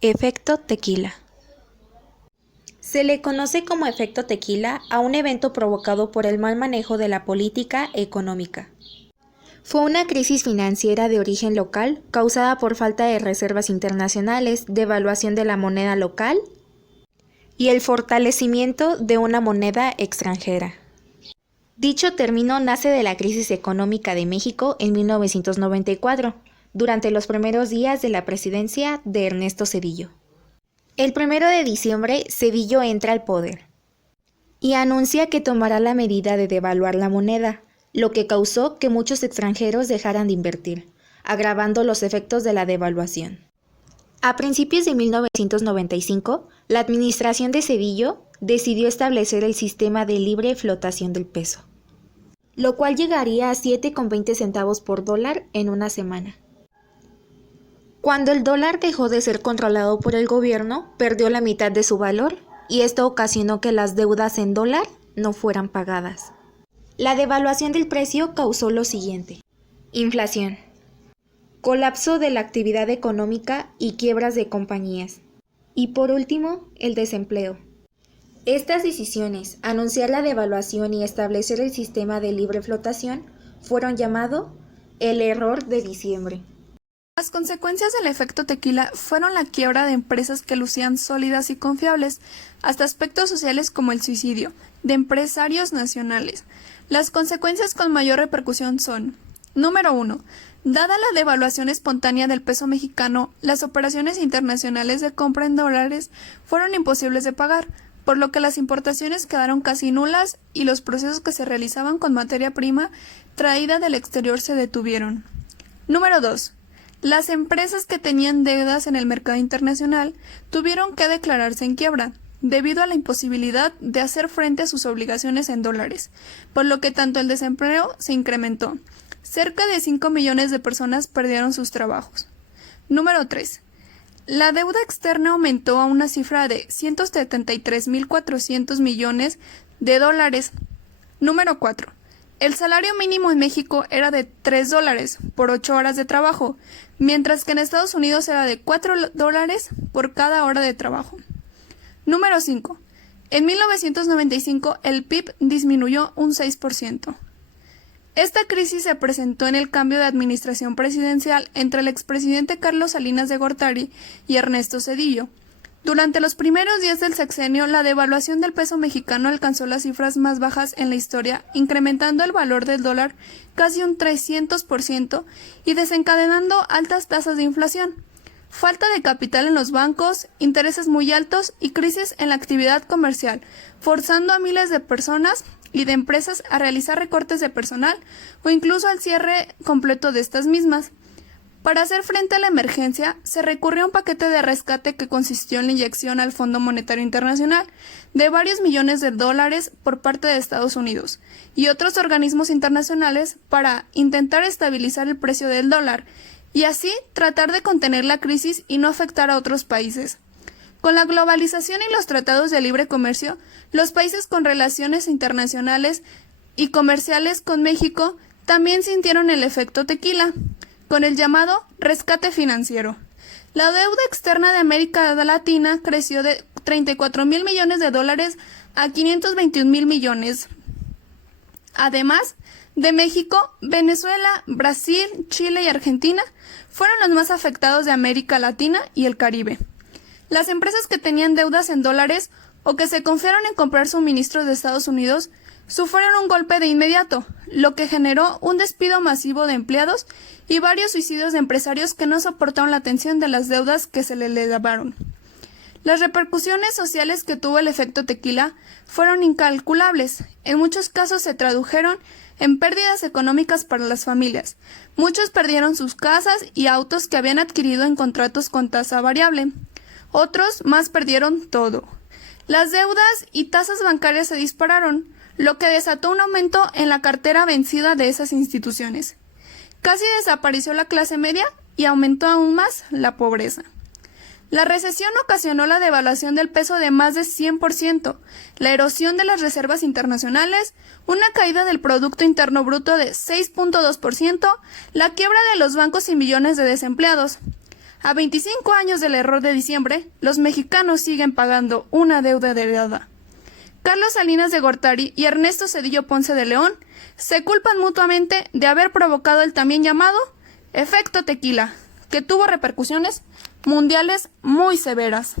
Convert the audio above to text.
Efecto tequila. Se le conoce como efecto tequila a un evento provocado por el mal manejo de la política económica. Fue una crisis financiera de origen local causada por falta de reservas internacionales, devaluación de la moneda local y el fortalecimiento de una moneda extranjera. Dicho término nace de la crisis económica de México en 1994, durante los primeros días de la presidencia de Ernesto Zedillo. El 1 de diciembre, Zedillo entra al poder y anuncia que tomará la medida de devaluar la moneda, lo que causó que muchos extranjeros dejaran de invertir, agravando los efectos de la devaluación. A principios de 1995, la administración de Zedillo decidió establecer el sistema de libre flotación del peso, lo cual llegaría a 7,20 centavos por dólar en una semana. Cuando el dólar dejó de ser controlado por el gobierno, perdió la mitad de su valor y esto ocasionó que las deudas en dólar no fueran pagadas. La devaluación del precio causó lo siguiente: inflación, colapso de la actividad económica y quiebras de compañías. Y por último, el desempleo. Estas decisiones, anunciar la devaluación y establecer el sistema de libre flotación, fueron llamados el error de diciembre. Las consecuencias del efecto tequila fueron la quiebra de empresas que lucían sólidas y confiables, hasta aspectos sociales como el suicidio, de empresarios nacionales. Las consecuencias con mayor repercusión son: número 1. Dada la devaluación espontánea del peso mexicano, las operaciones internacionales de compra en dólares fueron imposibles de pagar, por lo que las importaciones quedaron casi nulas y los procesos que se realizaban con materia prima traída del exterior se detuvieron. Número 2. Las empresas que tenían deudas en el mercado internacional tuvieron que declararse en quiebra, debido a la imposibilidad de hacer frente a sus obligaciones en dólares, por lo que tanto el desempleo se incrementó. Cerca de 5 millones de personas perdieron sus trabajos. Número 3. La deuda externa aumentó a una cifra de 173.400 millones de dólares. Número 4. El salario mínimo en México era de $3 por 8 horas de trabajo, mientras que en Estados Unidos era de $4 por cada hora de trabajo. Número 5. En 1995 el PIB disminuyó un 6%. Esta crisis se presentó en el cambio de administración presidencial entre el expresidente Carlos Salinas de Gortari y Ernesto Zedillo. Durante los primeros días del sexenio, la devaluación del peso mexicano alcanzó las cifras más bajas en la historia, incrementando el valor del dólar casi un 300% y desencadenando altas tasas de inflación, falta de capital en los bancos, intereses muy altos y crisis en la actividad comercial, forzando a miles de personas y de empresas a realizar recortes de personal o incluso al cierre completo de estas mismas. Para hacer frente a la emergencia, se recurrió a un paquete de rescate que consistió en la inyección al Fondo Monetario Internacional de varios millones de dólares por parte de Estados Unidos y otros organismos internacionales para intentar estabilizar el precio del dólar y así tratar de contener la crisis y no afectar a otros países. Con la globalización y los tratados de libre comercio, los países con relaciones internacionales y comerciales con México también sintieron el efecto tequila, con el llamado rescate financiero. La deuda externa de América Latina creció de 34,000 millones de dólares a 521,000 millones. Además de México, Venezuela, Brasil, Chile y Argentina fueron los más afectados de América Latina y el Caribe. Las empresas que tenían deudas en dólares o que se confiaron en comprar suministros de Estados Unidos sufrieron un golpe de inmediato, lo que generó un despido masivo de empleados y varios suicidios de empresarios que no soportaron la tensión de las deudas que se le elevaron. Las repercusiones sociales que tuvo el efecto tequila fueron incalculables. En muchos casos se tradujeron en pérdidas económicas para las familias. Muchos perdieron sus casas y autos que habían adquirido en contratos con tasa variable. Otros más perdieron todo. Las deudas y tasas bancarias se dispararon, lo que desató un aumento en la cartera vencida de esas instituciones. Casi desapareció la clase media y aumentó aún más la pobreza. La recesión ocasionó la devaluación del peso de más de 100%, la erosión de las reservas internacionales, una caída del Producto Interno Bruto de 6,2%, la quiebra de los bancos y millones de desempleados. A 25 años del error de diciembre, los mexicanos siguen pagando una deuda heredada. Carlos Salinas de Gortari y Ernesto Zedillo Ponce de León se culpan mutuamente de haber provocado el también llamado efecto tequila, que tuvo repercusiones mundiales muy severas.